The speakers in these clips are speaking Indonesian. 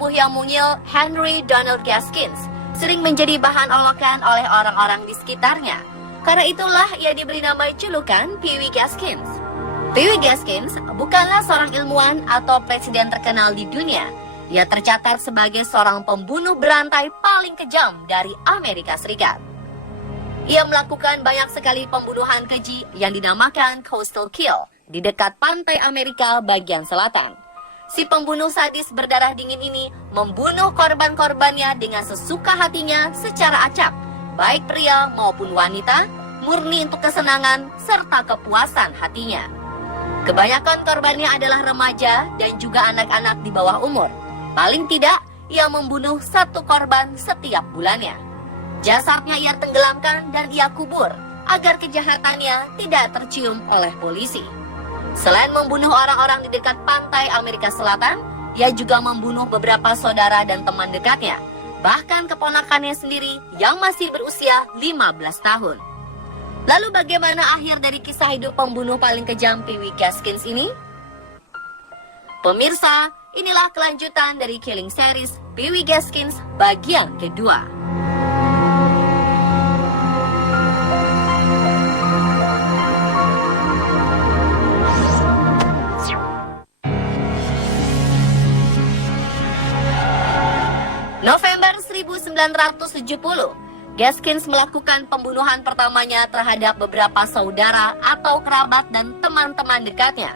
tubuh yang mungil, Henry Donald Gaskins, sering menjadi bahan olokan oleh orang-orang di sekitarnya. Karena itulah ia diberi nama julukan Pee Wee Gaskins. Pee Wee Gaskins bukanlah seorang ilmuwan atau presiden terkenal di dunia. Ia tercatat sebagai seorang pembunuh berantai paling kejam dari Amerika Serikat. Ia melakukan banyak sekali pembunuhan keji yang dinamakan coastal kill di dekat pantai Amerika bagian selatan. Si pembunuh sadis berdarah dingin ini membunuh korban-korbannya dengan sesuka hatinya secara acak, baik pria maupun wanita, murni untuk kesenangan serta kepuasan hatinya. Kebanyakan korbannya adalah remaja dan juga anak-anak di bawah umur. Paling tidak, ia membunuh satu korban setiap bulannya. Jasadnya ia tenggelamkan dan ia kubur agar kejahatannya tidak tercium oleh polisi. Selain membunuh orang-orang di dekat pantai Amerika Selatan, ia juga membunuh beberapa saudara dan teman dekatnya, bahkan keponakannya sendiri yang masih berusia 15 tahun. Lalu bagaimana akhir dari kisah hidup pembunuh paling kejam Pee Wee Gaskins ini? Pemirsa, inilah kelanjutan dari Killing Series Pee Wee Gaskins bagian kedua. November 1970, Gaskins melakukan pembunuhan pertamanya terhadap beberapa saudara atau kerabat dan teman-teman dekatnya.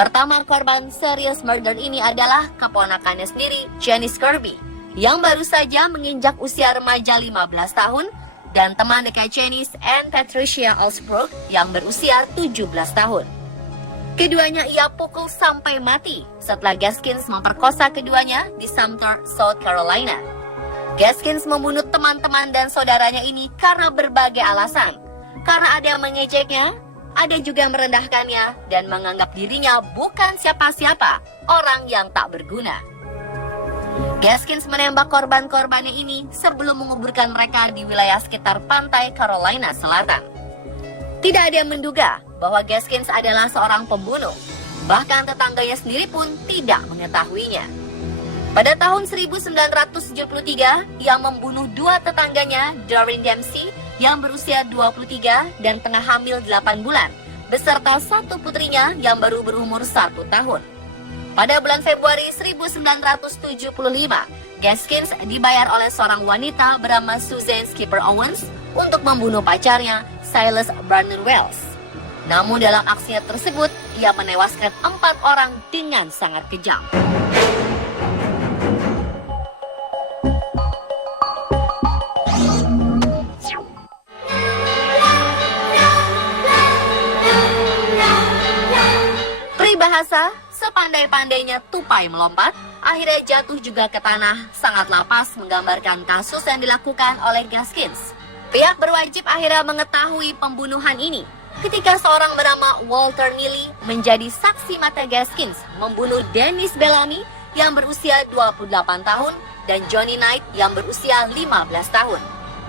Pertama korban serious murder ini adalah keponakannya sendiri, Janice Kirby, yang baru saja menginjak usia remaja 15 tahun, dan teman dekat Janice, Anne Patricia Alsbrook, yang berusia 17 tahun. Keduanya ia pukul sampai mati setelah Gaskins memperkosa keduanya di Sumter, South Carolina. Gaskins membunuh teman-teman dan saudaranya ini karena berbagai alasan. Karena ada yang mengejeknya, ada juga yang merendahkannya dan menganggap dirinya bukan siapa-siapa, orang yang tak berguna. Gaskins menembak korban-korbannya ini sebelum menguburkan mereka di wilayah sekitar pantai Carolina Selatan. Tidak ada yang menduga bahwa Gaskins adalah seorang pembunuh. Bahkan tetangganya sendiri pun tidak mengetahuinya. Pada tahun 1973, ia membunuh dua tetangganya, Doreen Dempsey, yang berusia 23 dan tengah hamil 8 bulan, beserta satu putrinya yang baru berumur 1 tahun. Pada bulan Februari 1975, Gaskins dibayar oleh seorang wanita bernama Susan Skipper Owens untuk membunuh pacarnya, Silas Barnum Wells. Namun dalam aksinya tersebut, ia menewaskan 4 orang dengan sangat kejam. Peribahasa, sepandai-pandainya tupai melompat, akhirnya jatuh juga ke tanah, sangatlah pas menggambarkan kasus yang dilakukan oleh Gaskins. Pihak berwajib akhirnya mengetahui pembunuhan ini ketika seorang bernama Walter Neely menjadi saksi mata Gaskins membunuh Dennis Bellamy yang berusia 28 tahun dan Johnny Knight yang berusia 15 tahun.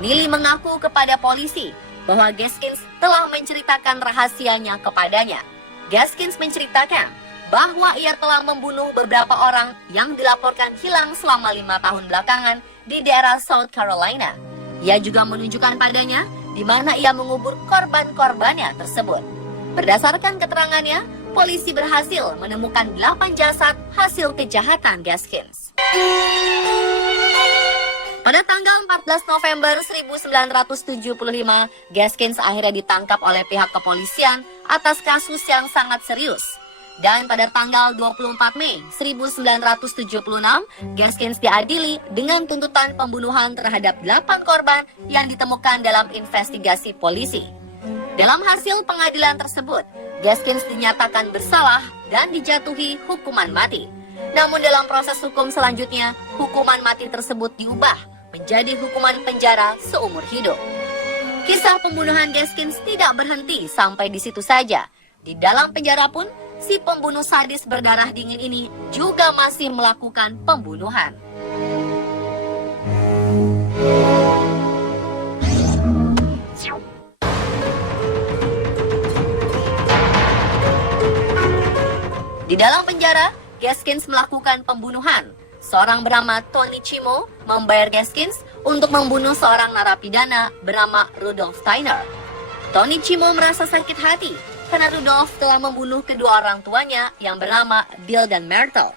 Neely mengaku kepada polisi bahwa Gaskins telah menceritakan rahasianya kepadanya. Gaskins menceritakan bahwa ia telah membunuh beberapa orang yang dilaporkan hilang selama 5 tahun belakangan di daerah South Carolina. Ia juga menunjukkan padanya di mana ia mengubur korban-korbannya tersebut. Berdasarkan keterangannya, polisi berhasil menemukan 8 jasad hasil kejahatan Gaskins. Pada tanggal 14 November 1975, Gaskins akhirnya ditangkap oleh pihak kepolisian atas kasus yang sangat serius. Dan pada tanggal 24 Mei 1976, Gaskins diadili dengan tuntutan pembunuhan terhadap 8 korban yang ditemukan dalam investigasi polisi. Dalam hasil pengadilan tersebut, Gaskins dinyatakan bersalah dan dijatuhi hukuman mati. Namun dalam proses hukum selanjutnya, hukuman mati tersebut diubah menjadi hukuman penjara seumur hidup. Kisah pembunuhan Gaskins tidak berhenti sampai di situ saja. Di dalam penjara pun, si pembunuh sadis berdarah dingin ini juga masih melakukan pembunuhan. Di dalam penjara, Gaskins melakukan pembunuhan. seorang bernama Tony Cimo membayar Gaskins untuk membunuh seorang narapidana bernama Rudolf Steiner. Tony Cimo merasa sakit hati karena Rudolf telah membunuh kedua orang tuanya yang bernama Bill dan Myrtle.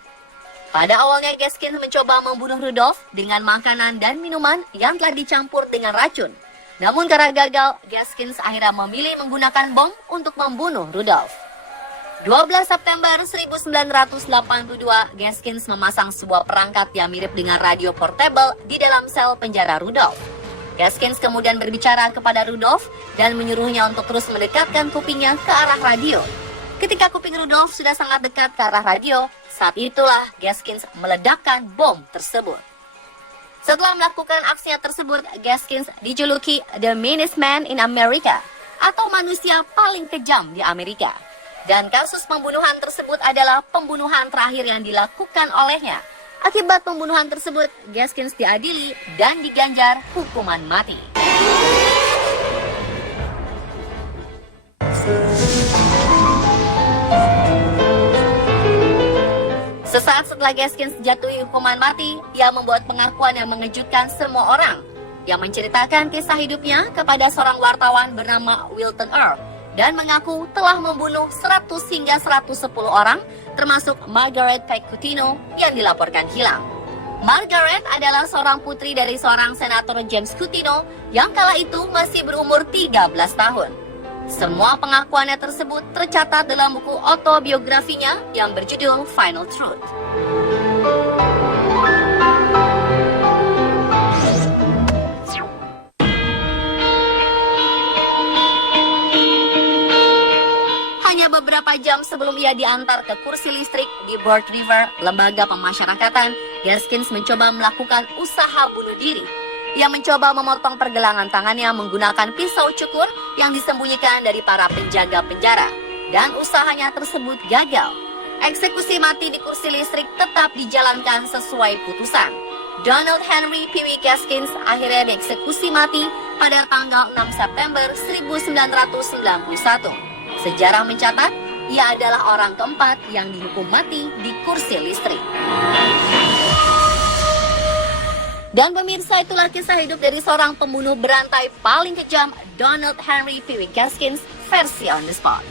Pada awalnya Gaskins mencoba membunuh Rudolf dengan makanan dan minuman yang telah dicampur dengan racun. Namun karena gagal, Gaskins akhirnya memilih menggunakan bom untuk membunuh Rudolf. 12 September 1982, Gaskins memasang sebuah perangkat yang mirip dengan radio portable di dalam sel penjara Rudolf. Gaskins kemudian berbicara kepada Rudolf dan menyuruhnya untuk terus mendekatkan kupingnya ke arah radio. Ketika kuping Rudolf sudah sangat dekat ke arah radio, saat itulah Gaskins meledakkan bom tersebut. Setelah melakukan aksinya tersebut, Gaskins dijuluki The Meanest Man in America, atau manusia paling kejam di Amerika. Dan kasus pembunuhan tersebut adalah pembunuhan terakhir yang dilakukan olehnya. Akibat pembunuhan tersebut, Gaskins diadili dan diganjar hukuman mati. Sesaat setelah Gaskins jatuhi hukuman mati, ia membuat pengakuan yang mengejutkan semua orang. Yang menceritakan kisah hidupnya kepada seorang wartawan bernama Wilton Earl dan mengaku telah membunuh 100 hingga 110 orang, termasuk Margaret Pecutino yang dilaporkan hilang. Margaret adalah seorang putri dari seorang senator James Cutino yang kala itu masih berumur 13 tahun. Semua pengakuannya tersebut tercatat dalam buku autobiografinya yang berjudul Final Truth. Beberapa jam sebelum ia diantar ke kursi listrik di Bird River, lembaga pemasyarakatan, Gaskins mencoba melakukan usaha bunuh diri. Ia mencoba memotong pergelangan tangannya menggunakan pisau cukur yang disembunyikan dari para penjaga penjara, dan usahanya tersebut gagal. Eksekusi mati di kursi listrik tetap dijalankan sesuai putusan. Donald Henry Pee Gaskins akhirnya dieksekusi mati pada tanggal 6 September 1991. Sejarah mencatat, ia adalah orang keempat yang dihukum mati di kursi listrik. Dan pemirsa, itulah kisah hidup dari seorang pembunuh berantai paling kejam, Donald Henry Pee Gaskins, versi On The Spot.